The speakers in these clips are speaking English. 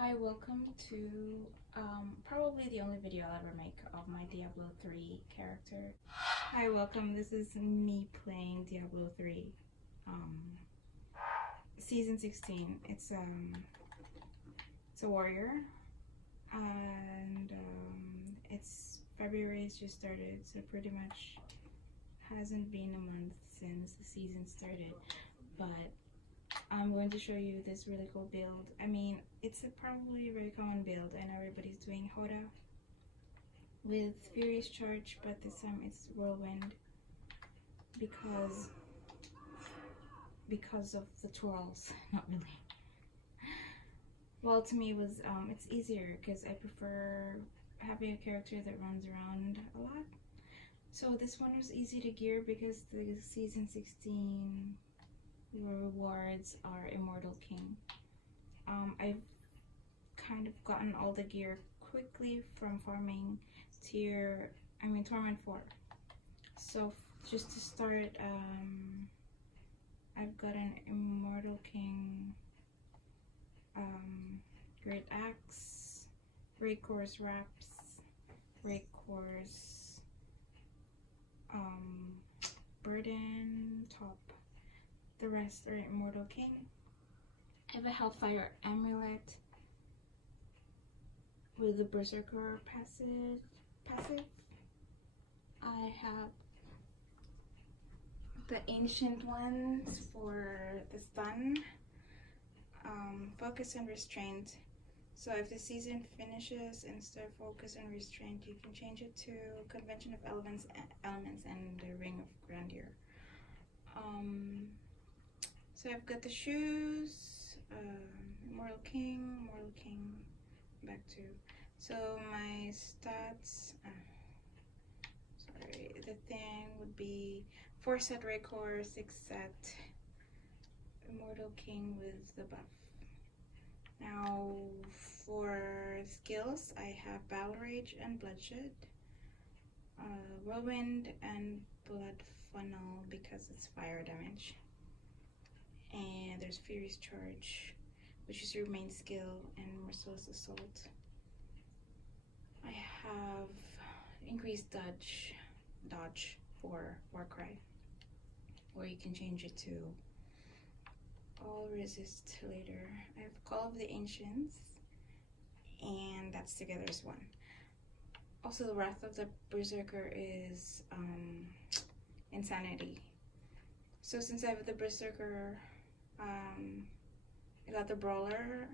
Hi, welcome to probably the only video I'll ever make of my Diablo 3 character. Hi, welcome. This is me playing Diablo 3 Season 16. It's a warrior, and it's February's just started, so pretty much hasn't been a month since the season started, but I'm going to show you this really cool build. I mean, it's probably a very common build. I know everybody's doing Hoda with Furious Charge, but this time it's Whirlwind because of the twirls. Not really. Well, to me, it's easier because I prefer having a character that runs around a lot. So this one was easy to gear because the season 16 rewards are Immortal King. I've kind of gotten all the gear quickly from farming Torment 4. So just to start, I've got an Immortal King Great Axe, Raycor's Wraps, Raycor's Burden top. The rest are Immortal King. I have a Hellfire Amulet with the Berserker passive. I have the Ancient ones for the stun, Focus and Restraint. So if the season finishes, instead of Focus and Restraint, you can change it to Convention of Elements and the Ring of Grandeur. So I've got the shoes, Mortal King, back to. So my stats, the thing would be 4 set Raycor, 6 set Immortal King with the buff. Now for skills, I have Battle Rage and Bloodshed, Whirlwind and Blood Funnel because it's fire damage. And there's Furious Charge, which is your main skill, and Merciless Assault. I have increased dodge for Warcry, or you can change it to all resist later. I have Call of the Ancients, and that's together as one. Also, the Wrath of the Berserker is Insanity. So since I have the Berserker, I got the Brawler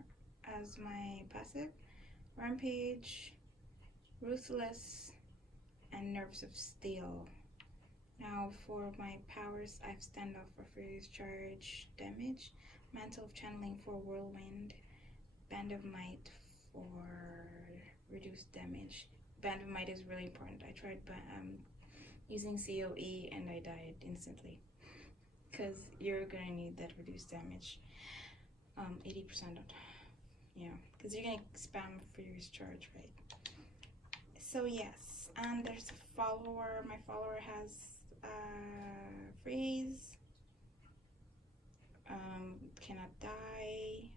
as my passive, Rampage, Ruthless, and Nerves of Steel. Now for my powers, I have Standoff for Furious Charge damage, Mantle of Channeling for Whirlwind, Band of Might for reduced damage. Band of Might is really important. I tried using COE and I died instantly, because you're gonna need that reduced damage. 80%, yeah, because you're gonna spam Furious Charge, right? So yes, and there's a follower. My follower has freeze, cannot die,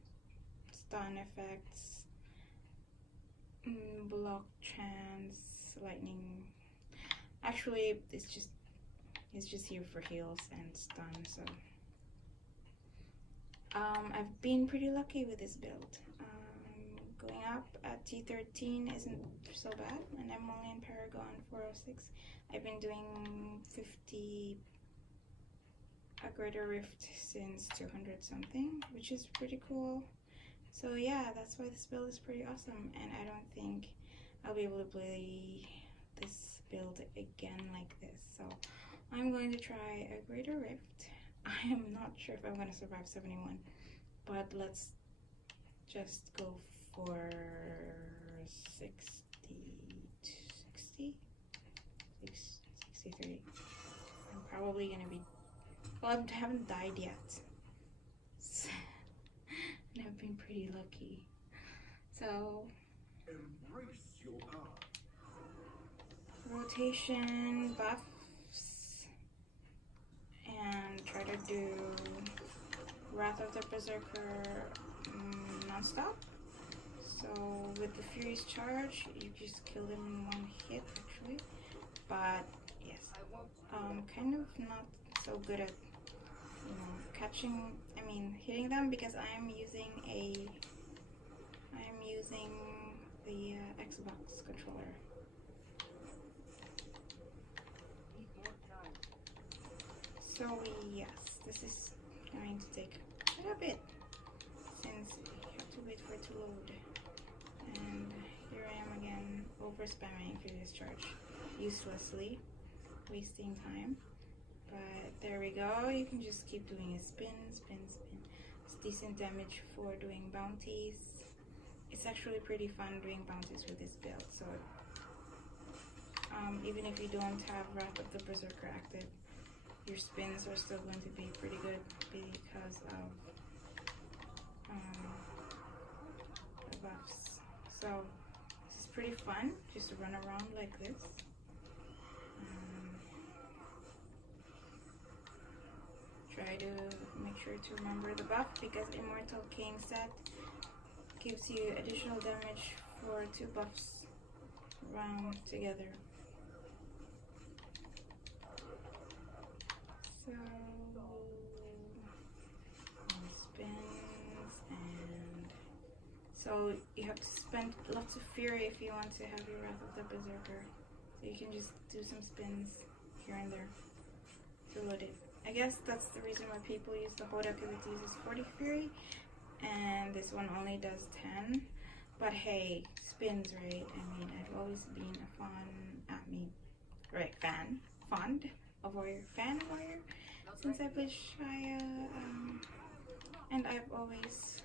stun effects, block trance, lightning. Actually, it's just here for heals and stun. So I've been pretty lucky with this build. Going up at T13 isn't so bad, and I'm only in Paragon 406. I've been doing 50 a Greater Rift since 200 something, which is pretty cool. So yeah, that's why this build is pretty awesome, and I don't think I'll be able to play this build again like this. So I'm going to try a Greater Rift. I am not sure if I'm going to survive 71, but let's just go for 63. I'm probably going to be, well, I haven't died yet, and I've been pretty lucky. So embrace your power. Rotation buffs, and try to do Wrath of the Berserker non-stop. So with the Furious Charge, you just kill them in one hit actually. But yes, kind of not so good at catching. I mean hitting them because I'm using the Xbox controller. So yes, this is going to take quite a bit since you have to wait for it to load. And here I am again over spamming Furious Charge uselessly, wasting time. But there we go, you can just keep doing a spin, spin, spin. It's decent damage for doing bounties. It's actually pretty fun doing bounties with this build, so even if you don't have Wrath of the Berserker active, your spins are still going to be pretty good because of the buffs. So this is pretty fun, just to run around like this. Try to make sure to remember the buff because Immortal King set gives you additional damage for 2 buffs round together. So spins, and so you have to spend lots of fury if you want to have your Wrath of the Berserker. So you can just do some spins here and there to load it. I guess that's the reason why people use the Hoda, because it uses 40 fury and this one only does 10. But hey, spins, right? I mean, I've always been a fond of Warrior, fan of Warrior since I played Shia, and I've always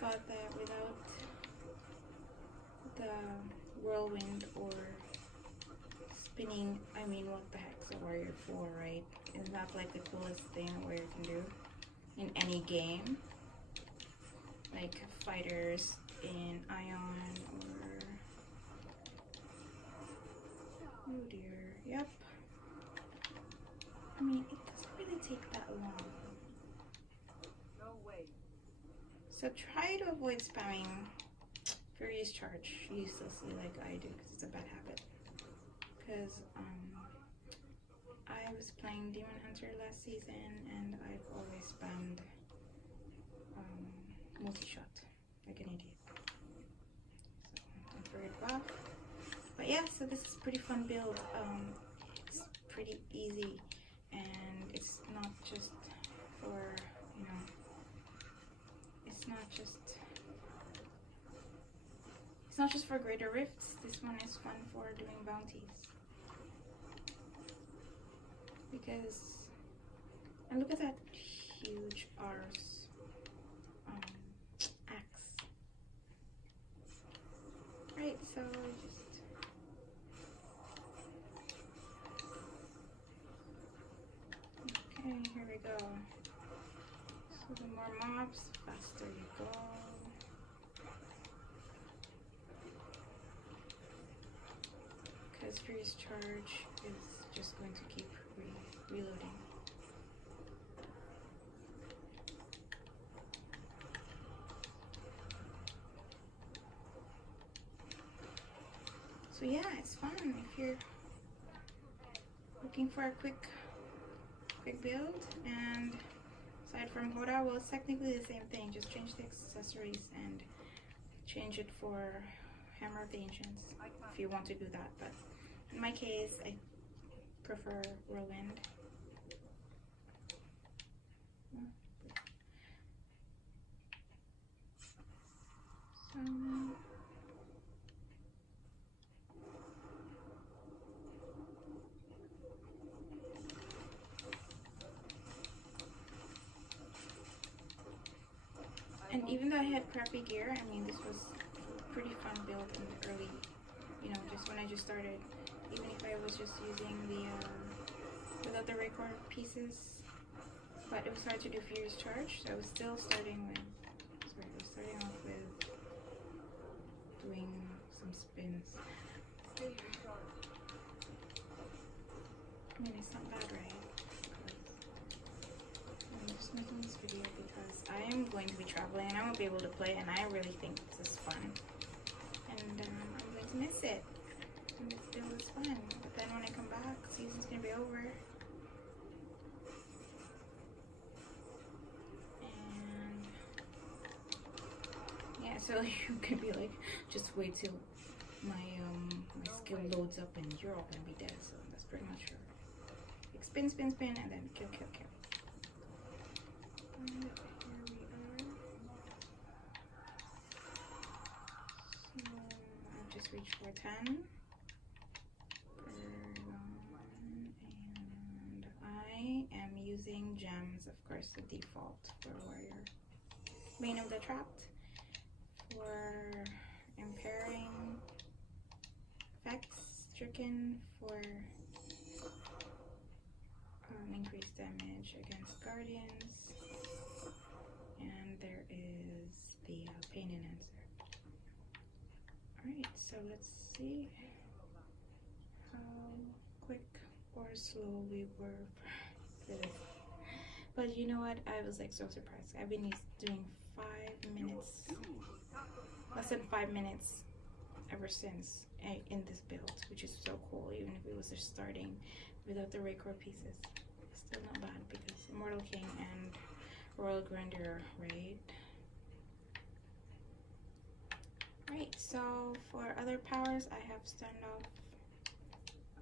thought that without the Whirlwind or spinning, I mean, what the heck's a Warrior for, right? Isn't that like the coolest thing a Warrior can do in any game? Like fighters in Ion or... oh dear, yep. I mean, it doesn't really take that long. No way. So try to avoid spamming Furious Charge uselessly like I do, because it's a bad habit. Because I was playing Demon Hunter last season and I've always spammed multi-shot like an idiot. So don't forget buff. But yeah, so this is pretty fun build. It's pretty easy and it's not just for, you know, it's not just for greater rifts. This one is fun for doing bounties. Because, and look at that huge R's axe. Right, so just okay, here we go. So the more mobs, the faster you go. Because Furious Charge is just going to keep reloading. So yeah, it's fun if you're looking for a quick build. And aside from Hoda, well, it's technically the same thing, just change the accessories and change it for Hammer of the Ancients if you want to do that. But in my case, I prefer Whirlwind. So, and even though I had crappy gear, I mean, this was a pretty fun build in the early, you know, just when I just started. Even if I was just using the without the record pieces, but it was hard to do Furious Charge, so I was still starting off with doing some spins. I mean, it's not bad, right? I'm just just making this video because I am going to be traveling and I won't be able to play, and I really think this is fun. And I'm going to miss it. And this build is fun. But then when I come back, season's going to be over. And yeah, so you could be like, just wait till my skill loads up and you're all going to be dead. So that's pretty much her. Like spin, spin, spin, and then kill, kill, kill. And here we are. So I've just reached 410. And I am using gems, of course, the default for warrior. Bane of the Trapped for impairing effects, stricken for increased damage against guardians, and there is the pain enhancer. Alright, so let's see how quick or slow we were for this. But you know what? I was like so surprised. I've been doing 5 minutes, less than 5 minutes ever since in this build, which is so cool. Even if it was just starting without the Raycore pieces, still not bad because Immortal King and Royal Grandeur, right? Right, so for other powers, I have Standoff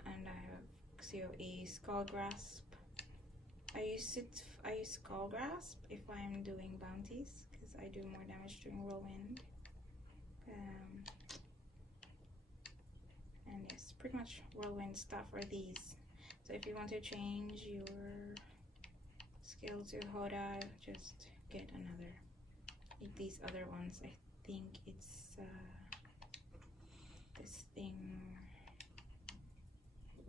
and I have COE Skull Grasp. I use Skull Grasp if I'm doing bounties because I do more damage during Whirlwind. And yes, pretty much Whirlwind stuff are these. So if you want to change your skill to Hoda, just get another. Like these other ones, I think it's this thing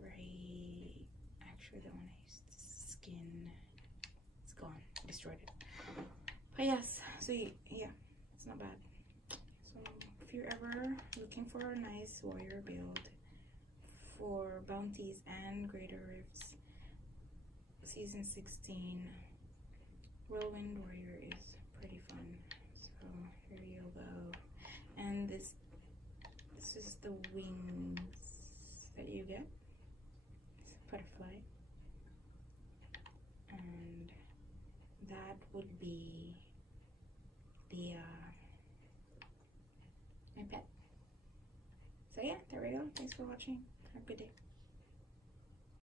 right. Actually, the one I used, skin, it's gone, destroyed it. But yes, so yeah, it's not bad. So if you're ever looking for a nice warrior build for bounties and greater rifts, season 16 Whirlwind Warrior is pretty fun. So here you go, and this is the wings that you get. It's a butterfly, and that would be the my pet. So yeah, there we go. Thanks for watching. Have a good day.